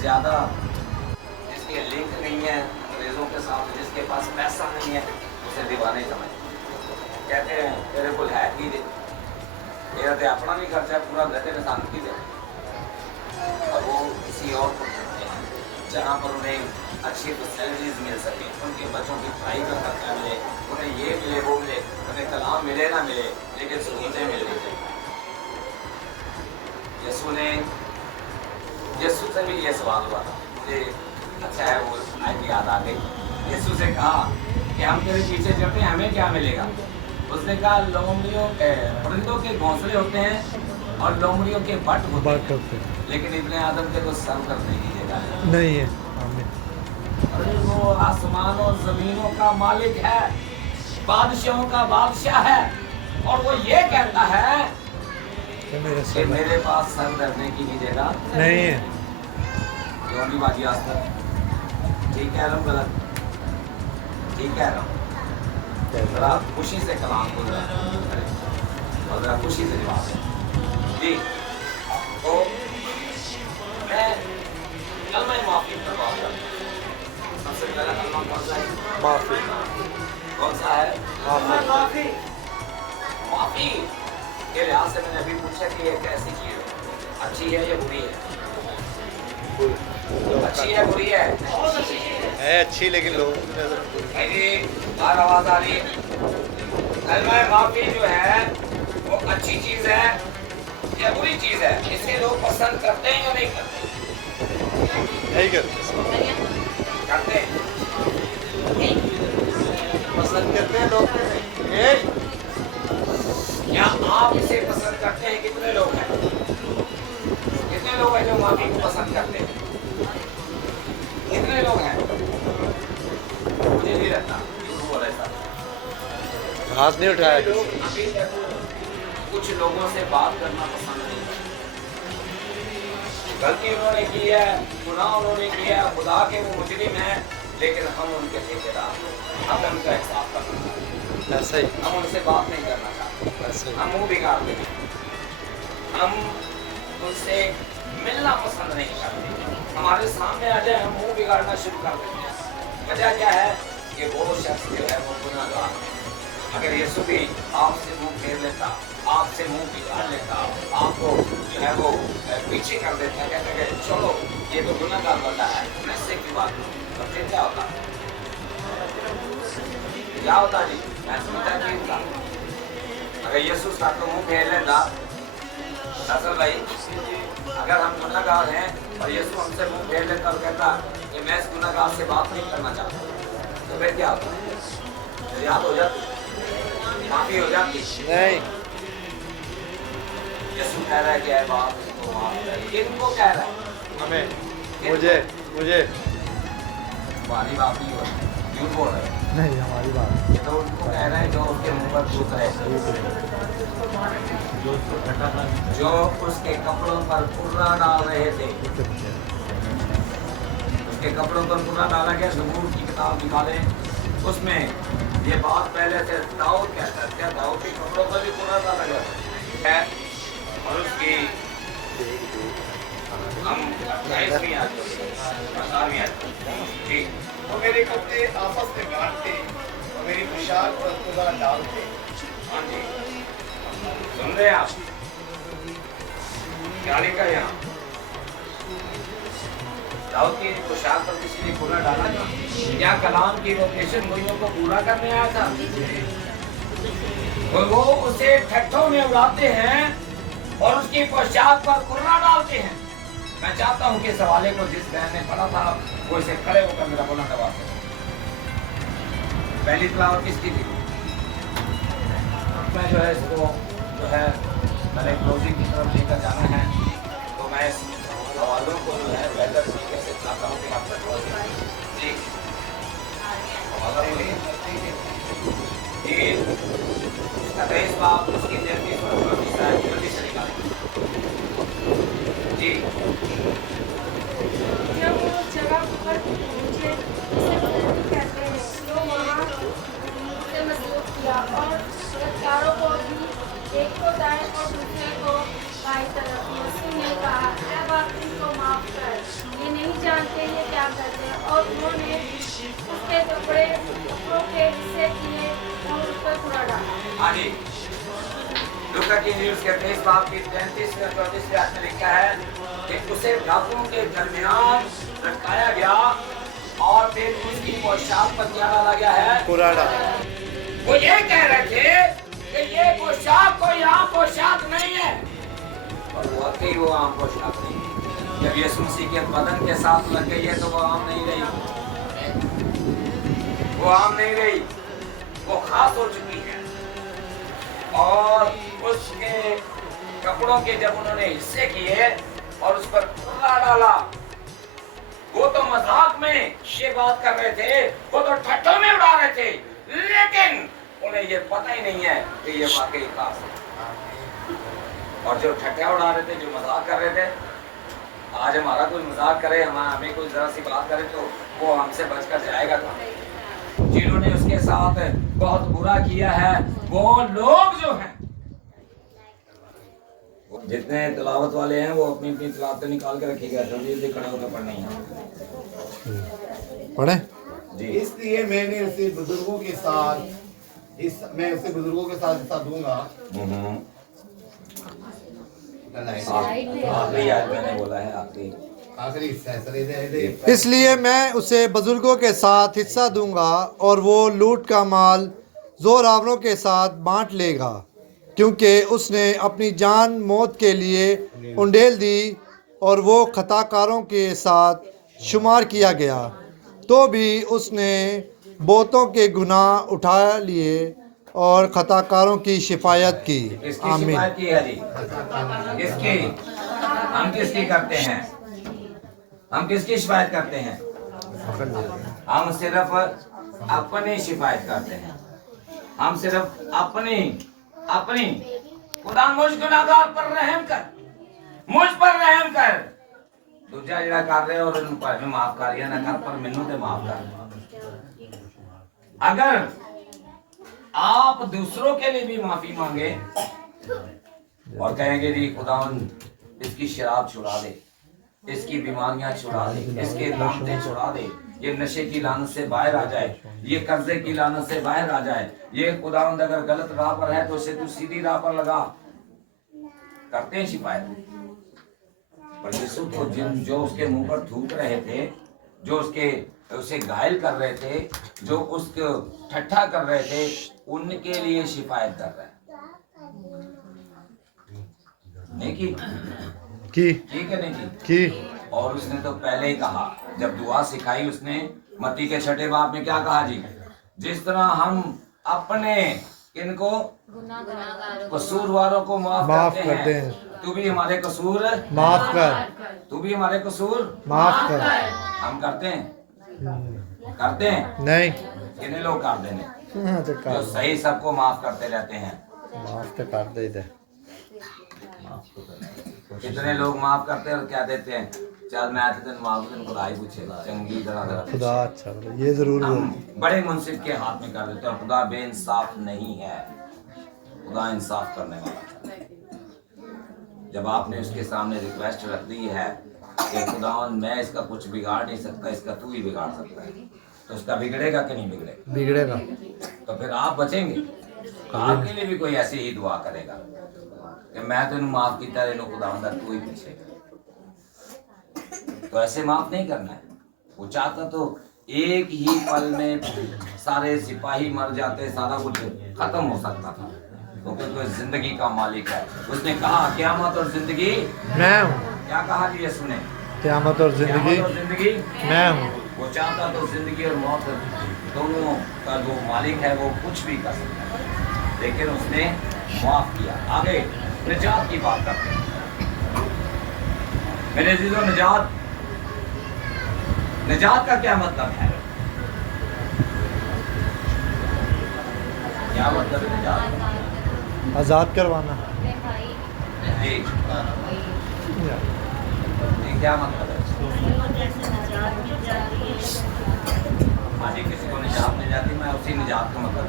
ज़्यादा जिसके लिंक नहीं है अंग्रेज़ों के साथ, जिसके पास पैसा नहीं है, उसे दीवाने समझ कहते हैं तेरे को है की दे, तेरा तो अपना भी खर्चा पूरा रहते में शांत की दे। और वो किसी और को ढूंढते हैं जहाँ पर उन्हें अच्छी फैसिलिटीज़ मिल सके, उनके बच्चों की पढ़ाई का खर्चा मिले, उन्हें ये मिले वो मिले, उन्हें कलाम मिले ना मिले, लेकिन सहूलतें मिल रही थी। यीशु से भी ये सवाल हुआ था, मुझे अच्छा है वो आयत याद आ गई। यीशु से कहा कि हम तेरे पीछे चलते हैं, हमें क्या मिलेगा? उसने कहा लोमड़ियों परिंदों के घोंसले होते हैं और लोमड़ियों के बट होते हैं, लेकिन इब्ने आदम के तो सर करने की जगह नहीं है। अरे वो आसमान और जमीनों का मालिक है, बादशाहों का बादशाह है, और वो ये कहता है कि मेरे पास सर धरने की भी जगह नहीं है। योनी बाजी आस्था ठीक कह रहा हूँ गलत? ठीक कह रहा हूँ? जरा खुशी से कलाम बोल रहा है और जरा खुशी से जवाब है जी। तो मैं कलमा माफी पर बात करता हूँ। सबसे पहला कलमा कौन सा है? माफी। कौन सा है? माफी। माफी के लिहाज से मैंने अभी पूछा कि ये कैसी चीज है, अच्छी है या बुरी है? अच्छी है बुरी है? अच्छी, लेकिन लोगों की नजर बाहर आवाज आ रही है। कलमा माफी जो है वो अच्छी चीज है या बुरी चीज है? इसे लोग पसंद करते हैं या नहीं करते? नहीं करते। करते हैं। पसंद करते हैं लोग। क्या आप इसे पसंद करते हैं? कितने लोग हैं? कितने लोग हैं जो माफी को पसंद करते हैं? कितने लोग हैं? मुझे नहीं लगता बोल ऐसा। हाथ नहीं उठाया। लोग अभी तक कुछ लोगों से बात करना पसंद नहीं करते। गलती उन्होंने की है, गुनाह उन्होंने किया है, खुदा के वो मुजरिम हैं, लेकिन हम उनके ठेकेदार हैं, हम उनका हिसाब करना चाहते हैं। ऐसा ही। हम उनसे बात नहीं करना चाहते, ऐसा ही। हम मुंह बिगाड़ देंगे, हम उनसे मिलना पसंद नहीं करते। हमारे सामने आ जाए हम मुंह बिगाड़ना शुरू कर देते हैं। वजह क्या है कि वो शख्स जो है वो गुनाहगार है। अगर यीशु भी आपसे मुंह फेर लेता, आपसे मुंह बिगाड़ लेता, आपको जो है वो पीछे कर देता, कहते कि चलो ये तो गुनाहगार बंदा है, ऐसे की बात तो फिर क्या होता? क्या होता जी? मैं समझता कि अगर यीशु का तो मुंह फेर लेता, दरअसल भाई अगर हम गुनाहगार हैं और यीशु हमसे मुंह फेर लेता और कहता कि मैं इस गुनाहगार से बात नहीं करना चाहता, तो फिर क्या होता? तो याद हो जाती, माफी हो जाती नहीं। यीशु कह रहा है कि बाप इसको माफ कर। किनको कह रहा है? हमें। मुझे तुम्हारी बात नहीं हो रही, झूठ बोल रहे हैं। नहीं, हमारी बात। ये तो उनको कह रहे हैं जो उसके मुंह पर थूक रहे थे, जो उसके कपड़ों पर कुर्रा डाल रहे थे। उसके कपड़ों पर कुर्रा डाला गया। ज़बूर की किताब निकालें, उसमें ये बात पहले से दाऊद कहता है, क्या दाऊद के कपड़ों पर भी कुर्रा डाला गया है? और उसकी हम 28वीं आयत ठीक, वो मेरे कपड़े आपस में बांटते और मेरी पोशाक पर कुर्रा डालते। हाँ जी, सुन रहे हैं आप? क्या लिखा है यहाँ? दाऊद की पोशाक पर किसी ने कुर्रा डाला था? क्या कलाम की लोकेशन मुरियों को पूरा करने आया था? वो उसे ठट्ठों में उड़ाते हैं और उसकी पोशाक पर कुर्रा डालते हैं। मैं चाहता हूँ कि इस हवाले को जिस बहन ने पढ़ा था वो इसे खड़े होकर मेरा बोलना दबा सके। पहली तिलावत किसकी थी? मैं जो है इसको जो है मैंने क्लोजिंग की तरफ लेकर जाना है, तो मैं इस हवालों को जो है बेहतर तरीके से चाहता हूँ कि आप तक पहुँचे। ठीक, हवाला बोलिए। इसका 23 बाब उसकी 33 और 34 जल्दी से निकालें जी। जब वो जगह पर पहुंचे उसे कहते हैं, जो वहाँ से मसलूक किया और सत्कारों को भी एक को दाएं और दूसरे को बाईं तरफ। यीशु ने कहा, ऐ बाप इनको माफ कर, ये नहीं आगे लूका की न्यूज़ के 23 बाब की 33 और 34 आयत में लिखा है कि उसे डाकुओं के दरमियान लटकाया गया और फिर उसकी पोशाक पर क्या डाला गया है? कुराड़ा। वो ये कह रहे थे कि ये पोशाक कोई आम पोशाक नहीं है, और वाकई वो आम पोशाक नहीं है। जब यीशु मसीह के बदन के साथ लग गई है तो वो आम नहीं रही, वो आम नहीं रही, वो खास हो चुकी है। और उसके कपड़ों के जब उन्होंने हिस्से किए और उस पर कुर्रा डाला, वो तो मजाक में ये बात कर रहे थे, वो तो ठट्ठों में उड़ा रहे थे, लेकिन उन्हें ये पता ही नहीं है कि ये वाकई खास है। और जो ठट्ठा उड़ा रहे थे, जो मजाक कर रहे थे, आज हमारा कोई मजाक करे, हमें कोई जरा सी बात करे तो वो हमसे बचकर जाएगा कहाँ? जिन्होंने उसके साथ बहुत बुरा किया है वो लोग जो हैं, जितने तिलावत वाले हैं वो अपनी अपनी तिलावत निकाल के रखिएगा, जल्दी खड़ा होकर पढ़नी है। पढ़े जी। इसलिए मैंने उसे बुजुर्गों के साथ मैं उसे बुजुर्गों के साथ हिस्सा दूंगा। आखिरी आयत मैंने बोला है, आखिरी हिस्सा है सर, इसलिए मैं उसे बुजुर्गों के साथ हिस्सा दूंगा और वो लूट का माल जोरावरों के साथ बांट लेगा, क्योंकि उसने अपनी जान मौत के लिए उंडेल दी और वो खताकारों के साथ शुमार किया गया, तो भी उसने बहुतों के गुनाह उठा लिए और खताकारों की शिफायत की। आमीन। शिफायत की है जी, किसकी? हम किसकी करते हैं? हम किसकी शिफायत करते हैं? हम सिर्फ अपनी शिफायत करते हैं, हम सिर्फ अपनी खुदा मुझ गुनाहगार पर रहम कर, मुझ पर रहम कर, दूजा जड़ा कर रहे और उन पर माफ कर या ना कर, पर मैनू ते माफ कर। अगर आप दूसरों के लिए भी माफी मांगे और कहेंगे जी खुदावन इसकी शराब छुड़ा दे, इसकी बीमारियां छुड़ा दे, इसके लानतें छुड़ा दे, ये नशे की लानत से बाहर आ जाए, ये कर्जे की लानत से बाहर आ जाए, ये खुदावंद अगर गलत राह पर है तो उसे तू सीधी राह पर लगा, करते हैं शिकायत। पर यीशु को जो उसके मुंह पर थूक रहे थे, जो उसे घायल कर रहे थे, जो उसको ठट्ठा कर रहे थे, उनके लिए शिकायत कर रहे हैं। नहीं की ठीक है, नहीं की। और उसने तो पहले ही कहा, जब दुआ सिखाई उसने मत्ती के 6 बाब में क्या कहा जी? जिस तरह हम अपने इनको कसूरवारों को माफ करते हैं, तू भी हमारे कसूर माफ कर, तू भी हमारे कसूर माफ कर। हम करते हैं नहीं, कितने लोग कर देने तो जो कर सही सबको माफ करते रहते हैं। माफ तो कर दे दे। कितने लोग माफ करते हैं और क्या देते हैं, चल मैं आज दिन माफ दिन खुदा ही पूछेगा, चंगी तरह खुदा अच्छा बोले, ये जरूर बोल। हम बड़े मुंसिफ के हाथ में कर देते हैं। खुदा बेइंसाफ नहीं है, खुदा इंसाफ करने वाला है। जब आपने उसके सामने रिक्वेस्ट रख दी है कि खुदावन मैं इसका कुछ बिगाड़ नहीं सकता, इसका तू ही बिगाड़ सकता है, तो उसका बिगड़ेगा कि नहीं बिगड़ेगा? बिगड़ेगा। तो फिर आप बचेंगे? आपके लिए भी कोई ऐसी ही दुआ करेगा कि मैं तेन माफ किया, तेन खुदावंद तू ही पूछेगा। तो ऐसे माफ नहीं करना है। वो चाहता तो एक ही पल में सारे सिपाही मर जाते, सारा कुछ खत्म हो सकता था, क्योंकि तो जिंदगी का मालिक है। उसने कहा क़यामत और जिंदगी मैं हूँ। क्या कहा जी यीशु ने? क़यामत और जिंदगी मैं हूँ। वो चाहता तो जिंदगी और मौत दोनों का जो मालिक है वो कुछ भी कर सकता है, लेकिन उसने माफ किया। आगे निजात की बात करते हैं मेरे अजीजों। निजात का क्या मतलब है? क्या मतलब है निजात? आज़ाद करवाना। जी, ये क्या मतलब है? हाँ जी, किसी को निजात मिल जाती, मैं उसी निजात का मतलब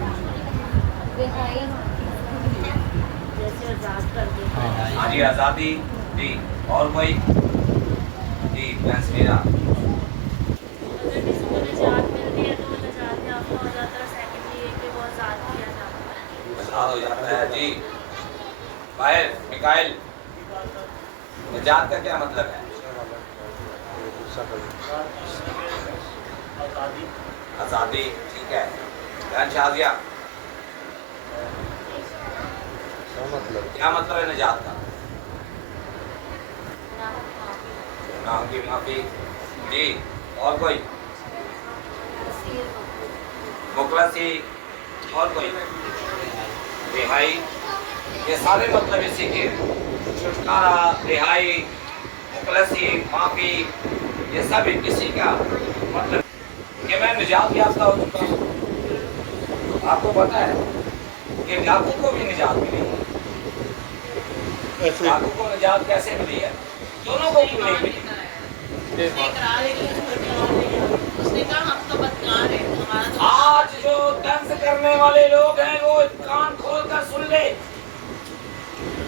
हाँ जी, आज़ादी जी। और कोई जी? फ्रेंड्स मेरा आजाद हो जाता है। जी बाहर मिकाइल, निजात का क्या मतलब है? आजादी, ठीक है। बहन शाजिया, क्या मतलब है निजात का? गुनाहों की माफी। जी और कोई? मुखलसी, और कोई? रिहाई। ये सारे मतलब इसी के, छुटकारा, रिहाई, मुखलसी, माफी, ये सब इसी का मतलब कि मैं निजात याफ्ता हो चुका हूँ। आपको पता है कि डाकू को भी निजात मिली है। डाकू को निजात कैसे मिली है? दोनों को क्यों नहीं मिली? उसने कहा हम तो बदकार हैं, हमारा तो आज जो तंज करने वाले लोग हैं वो कान खोल कर सुन ले।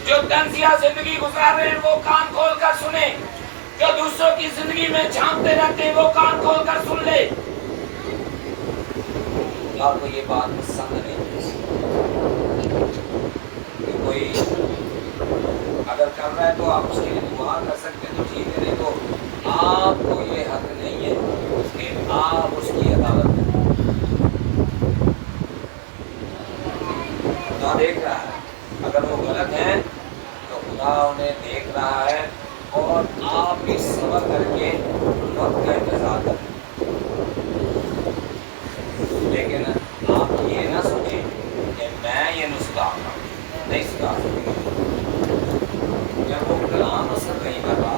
जो तंजिया जिंदगी गुजार रहे हैं वो कान खोल कर सुने। जो दूसरों की जिंदगी में झांकते रहते हैं वो कान खोल कर सुन ले। आपको ये बात पसंद नहीं कि कोई अगर कर रहा है तो आप उसके लिए दुआ कर सकते हैं तो ठीक है, नहीं तो आपको ये हक नहीं है कि आप उसकी अदालत में। खुदा देख रहा है, अगर वो गलत है तो खुदा उन्हें देख रहा है और आप भी सब्र करके वक्त का इंतजार करें। लेकिन आप ये ना सोचें कि मैं ये नुस्खा नहीं सुधार सकूंगा। जब वो कलाम असर नहीं कर रहा,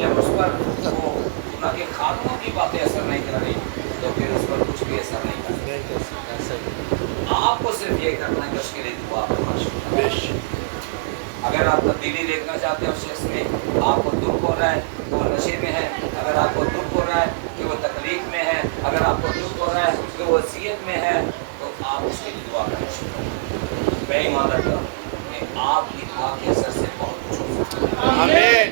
जब उस पर वो खुदा के खानों की बातें असर नहीं कर रही, तो फिर उस पर कुछ भी असर नहीं कर सकता। आपको सिर्फ ये करना है कि उसके लिए दुआ करना शुरू करें। अगर आप तब्दीली देखना चाहते हैं उस शख्स में, आपको दुख हो रहा है कि वो नशे में है, अगर आपको दुख हो रहा है कि वो तकलीफ में है, अगर आपको दुख हो रहा है कि वो वसीयत में है, तो आप उसके लिए दुआ करना शुरू करें। मैं ईमान रखता हूँ कि आपकी दुआ के असर से बहुत कुछ हो सकता है। आमीन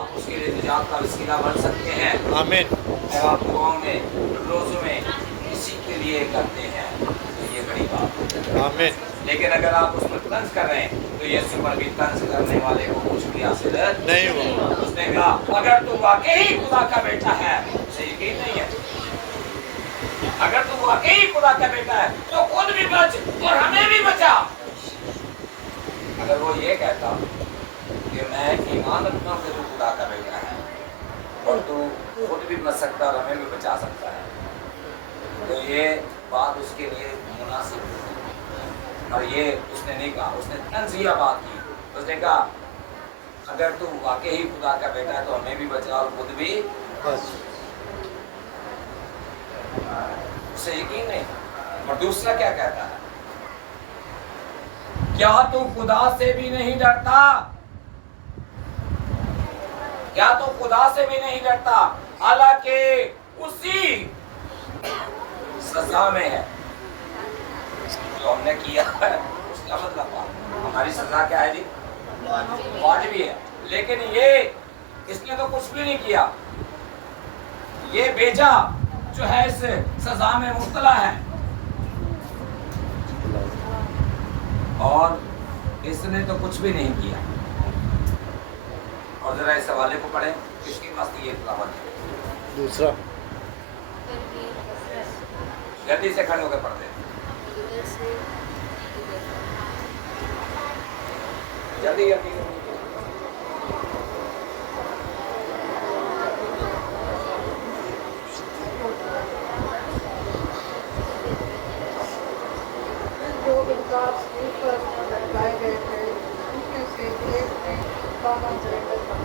आप उसके लिए निजात का वसीला बन सकते हैं। आमीन जब आप दुआओं में, रोज़ों में किसी के लिए करते हैं तो ये बड़ी बात है। आमीन। लेकिन अगर आप उस पर तंज कर रहे हैं तो यीशु पर भी तंज करने वाले को कुछ भी हासिल नहीं हुआ। उसने कहा अगर तू वाकई खुदा का बेटा है, उसे यकीन नहीं है, अगर तू वाकई खुदा का बेटा है तो खुद भी बच और हमें भी बचा। अगर वो ये कहता कि मैं ईमान रखता हूँ कि तू खुदा का बेटा है और तू खुद भी बच सकता और हमें भी बचा सकता है, तो ये बात उसके लिए मुनासिब नहीं। और ये उसने नहीं कहा, उसने तंजिया बात की। उसने कहा अगर तू वाकई ही खुदा का बेटा है तो हमें भी बचा और खुद भी। उसे यकीन नहीं। और दूसरा क्या कहता है? क्या तू खुदा से भी नहीं डरता? क्या तू खुदा से भी नहीं डरता? हालांकि उसी सजा में है जो हमने किया है। उसका मतलब हमारी सजा क्या है जी? वाजिबी है। लेकिन ये इसने तो कुछ भी नहीं किया, ये बेजा जो है इस सजा में मुब्तला है और इसने तो कुछ भी नहीं किया। और जरा इस हवाले को पढ़ें, किसके पास थी ये तिलावत? दूसरा जल्दी से खड़े होकर पढ़ते हैं, जल्दी जल्दी। जो इनकार स्कूल पर लगाए गए थे उनमें से एक ने ताना देकर कहा,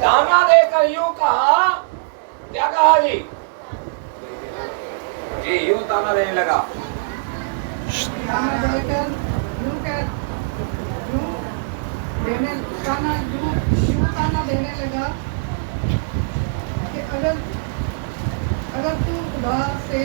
ताना देकर यूं कहा, क्या कहा जी? जी यूं ताना देने लगा। ताना देकर यूं ताना देने लगा कि अगर तू खुदा से